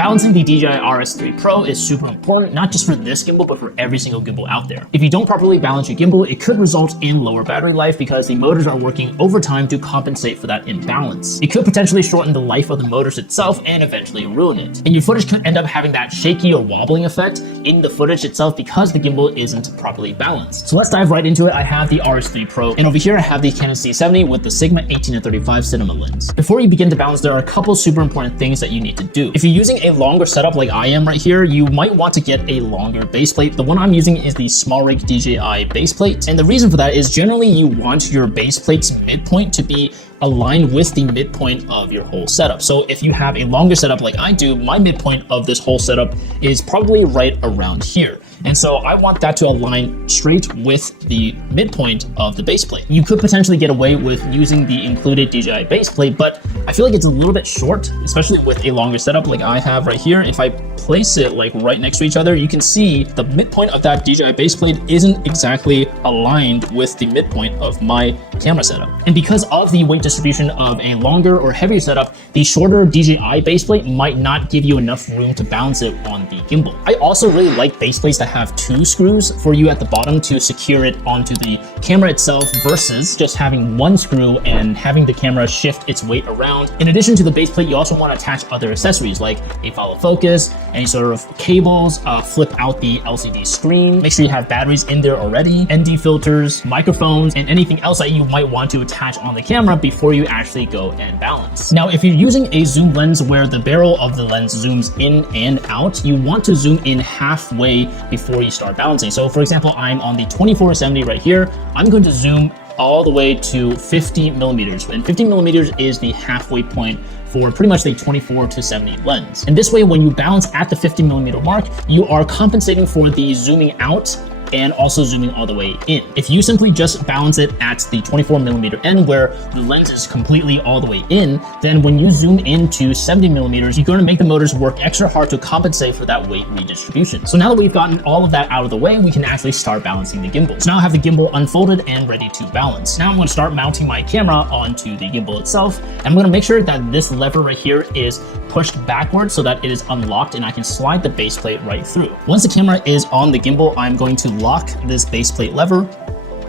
Balancing the DJI RS3 Pro is super important, not just for this gimbal, but for every single gimbal out there. If you don't properly balance your gimbal, it could result in lower battery life because the motors are working overtime to compensate for that imbalance. It could potentially shorten the life of the motors itself and eventually ruin it. And your footage could end up having that shaky or wobbling effect in the footage itself because the gimbal isn't properly balanced. So let's dive right into it. I have the RS3 Pro, and over here I have the Canon C70 with the Sigma 18-35 cinema lens. Before you begin to balance, there are a couple super important things that you need to do. If you're using a longer setup like I am right here, you might want to get a longer base plate. The one I'm using is the SmallRig DJI base plate. And the reason for that is generally you want your base plate's midpoint to be aligned with the midpoint of your whole setup. So if you have a longer setup like I do, my midpoint of this whole setup is probably right around here. And so I want that to align straight with the midpoint of the base plate. You could potentially get away with using the included DJI base plate, but I feel like it's a little bit short, especially with a longer setup like I have right here. If I place it like right next to each other, you can see the midpoint of that DJI base plate isn't exactly aligned with the midpoint of my camera setup. And because of the weight distribution of a longer or heavier setup, the shorter DJI base plate might not give you enough room to balance it on the gimbal. I also really like base plates that have 2 screws for you at the bottom to secure it onto the camera itself versus just having 1 screw and having the camera shift its weight around. In addition to the base plate, you also want to attach other accessories like a follow focus, any sort of cables, flip out the LCD screen, make sure you have batteries in there already, ND filters, microphones, and anything else that you might want to attach on the camera before you actually go and balance. Now, if you're using a zoom lens where the barrel of the lens zooms in and out, you want to zoom in halfway before you start balancing. So for example, I'm on the 24-70 right here. I'm going to zoom all the way to 50 millimeters, and 50 millimeters is the halfway point for pretty much the 24-70 lens. And this way, when you balance at the 50 millimeter mark, you are compensating for the zooming out and also zooming all the way in. If you simply just balance it at the 24 millimeter end where the lens is completely all the way in, then when you zoom into 70 millimeters, you're going to make the motors work extra hard to compensate for that weight redistribution. So now that we've gotten all of that out of the way, we can actually start balancing the gimbal. So now I have the gimbal unfolded and ready to balance. Now I'm going to start mounting my camera onto the gimbal itself. And I'm going to make sure that this lever right here is pushed backwards so that it is unlocked and I can slide the base plate right through. Once the camera is on the gimbal, I'm going to lock this base plate lever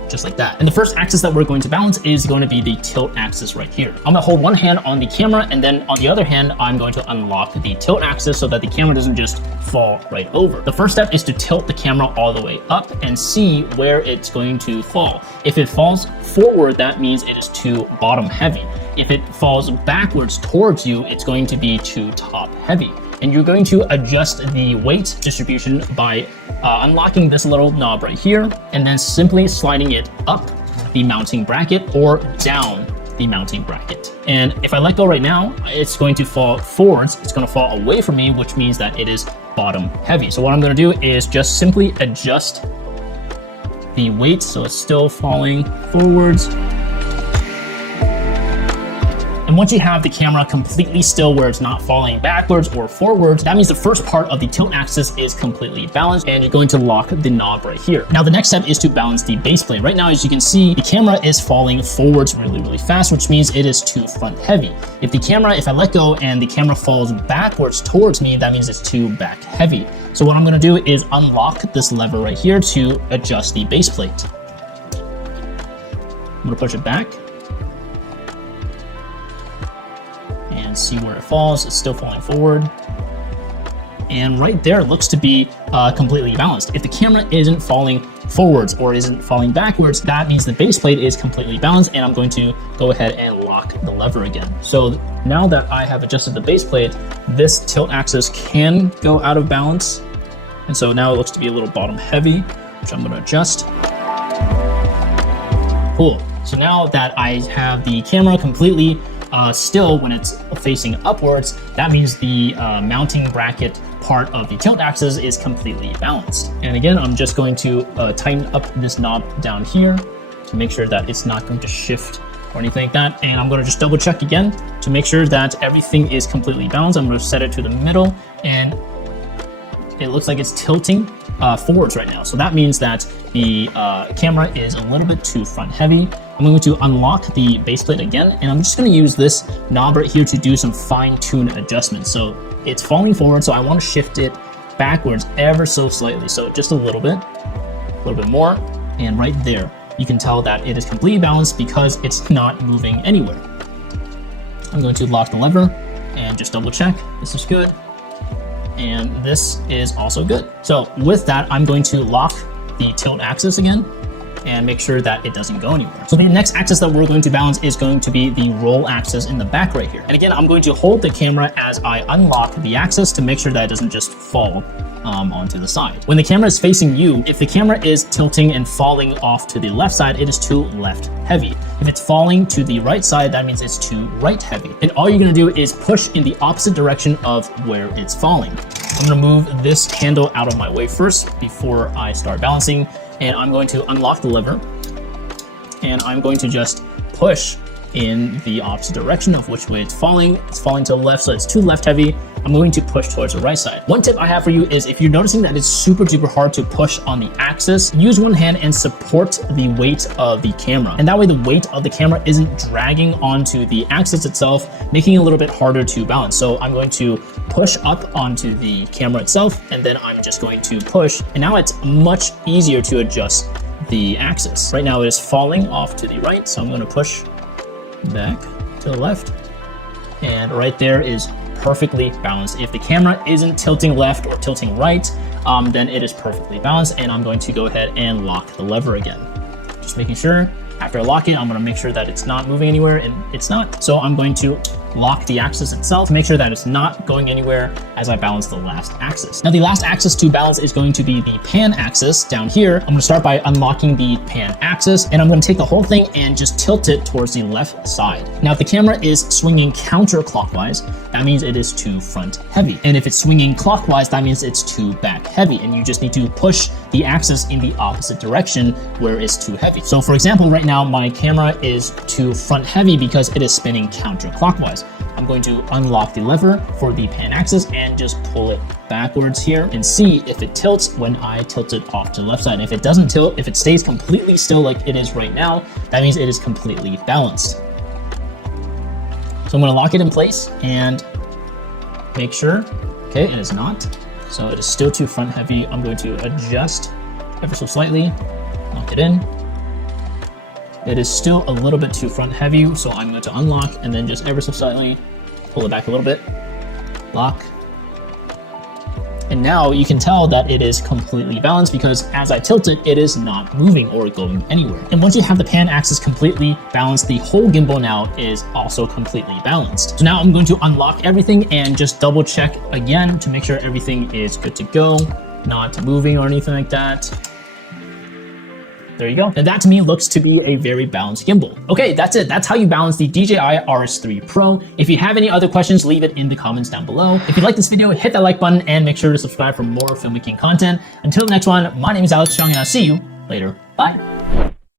just like that. And the first axis that we're going to balance is going to be the tilt axis right here. I'm gonna hold one hand on the camera, and then on the other hand, I'm going to unlock the tilt axis so that the camera doesn't just fall right over. The first step is to tilt the camera all the way up and see where it's going to fall. If it falls forward, that means it is too bottom heavy. If it falls backwards towards you, it's going to be too top heavy. And you're going to adjust the weight distribution by unlocking this little knob right here and then simply sliding it up the mounting bracket or down the mounting bracket. And if I let go right now, it's going to fall forwards. It's going to fall away from me, which means that it is bottom heavy. So what I'm going to do is just simply adjust the weight so it's still falling forwards. And once you have the camera completely still where it's not falling backwards or forwards, that means the first part of the tilt axis is completely balanced and you're going to lock the knob right here. Now the next step is to balance the base plate. Right now, as you can see, the camera is falling forwards really fast, which means it is too front heavy. If I let go and the camera falls backwards towards me, that means it's too back heavy. So what I'm gonna do is unlock this lever right here to adjust the base plate. I'm gonna push it back and see where it falls. It's still falling forward. And right there, it looks to be completely balanced. If the camera isn't falling forwards or isn't falling backwards, that means the base plate is completely balanced, and I'm going to go ahead and lock the lever again. So now that I have adjusted the base plate, this tilt axis can go out of balance. And so now it looks to be a little bottom heavy, which I'm gonna adjust. Cool. So now that I have the camera completely still when it's facing upwards, that means the mounting bracket part of the tilt axis is completely balanced. And again, I'm just going to tighten up this knob down here to make sure that it's not going to shift or anything like that. And I'm going to just double check again to make sure that everything is completely balanced. I'm going to set it to the middle, and it looks like it's tilting forwards right now. So that means that the camera is a little bit too front heavy. I'm going to unlock the base plate again, and I'm just going to use this knob right here to do some fine-tune adjustments. So it's falling forward, so I want to shift it backwards ever so slightly. So just a little bit more, and right there, you can tell that it is completely balanced because it's not moving anywhere. I'm going to lock the lever and just double check. This is good. And this is also good. So with that, I'm going to lock the tilt axis again and make sure that it doesn't go anywhere. So the next axis that we're going to balance is going to be the roll axis in the back right here. And again, I'm going to hold the camera as I unlock the axis to make sure that it doesn't just fall onto the side. When the camera is facing you, if the camera is tilting and falling off to the left side, it is too left heavy. If it's falling to the right side, that means it's too right heavy. And all you're gonna do is push in the opposite direction of where it's falling. I'm gonna move this handle out of my way first before I start balancing. And I'm going to unlock the lever, and I'm going to just push in the opposite direction of which way it's falling. It's falling to the left, so it's too left heavy. I'm going to push towards the right side. One tip I have for you is if you're noticing that it's super duper hard to push on the axis, use one hand and support the weight of the camera. And that way the weight of the camera isn't dragging onto the axis itself, making it a little bit harder to balance. So I'm going to push up onto the camera itself, and then I'm just going to push. And now it's much easier to adjust the axis. Right now it is falling off to the right, so I'm going to push back to the left, and right there is perfectly balanced. If the camera isn't tilting left or tilting right, then it is perfectly balanced. And I'm going to go ahead and lock the lever again, just making sure. After I lock it, I'm going to make sure that it's not moving anywhere, and it's not. So I'm going to lock the axis itself to make sure that it's not going anywhere as I balance the last axis. Now the last axis to balance is going to be the pan axis down here. I'm going to start by unlocking the pan axis, and I'm going to take the whole thing and just tilt it towards the left side. Now if the camera is swinging counterclockwise, that means it is too front heavy. And if it's swinging clockwise, that means it's too back heavy. And you just need to push the axis in the opposite direction where it's too heavy. So for example, right now my camera is too front heavy because it is spinning counterclockwise. I'm going to unlock the lever for the pan axis and just pull it backwards here and see if it tilts when I tilt it off to the left side. If it doesn't tilt, if it stays completely still like it is right now, that means it is completely balanced. So I'm going to lock it in place and make sure. Okay, it is not. So it is still too front heavy. I'm going to adjust ever so slightly, lock it in. It is still a little bit too front heavy, so I'm going to unlock and then just ever so slightly pull it back a little bit, lock. And now you can tell that it is completely balanced because as I tilt it, it is not moving or going anywhere. And once you have the pan axis completely balanced, the whole gimbal now is also completely balanced. So now I'm going to unlock everything and just double check again to make sure everything is good to go, not moving or anything like that. There you go. And that to me looks to be a very balanced gimbal. Okay, that's it. That's how you balance the DJI RS3 Pro. If you have any other questions, leave it in the comments down below. If you like this video, hit that like button and make sure to subscribe for more filmmaking content. Until the next one, my name is Alex Chung and I'll see you later. Bye.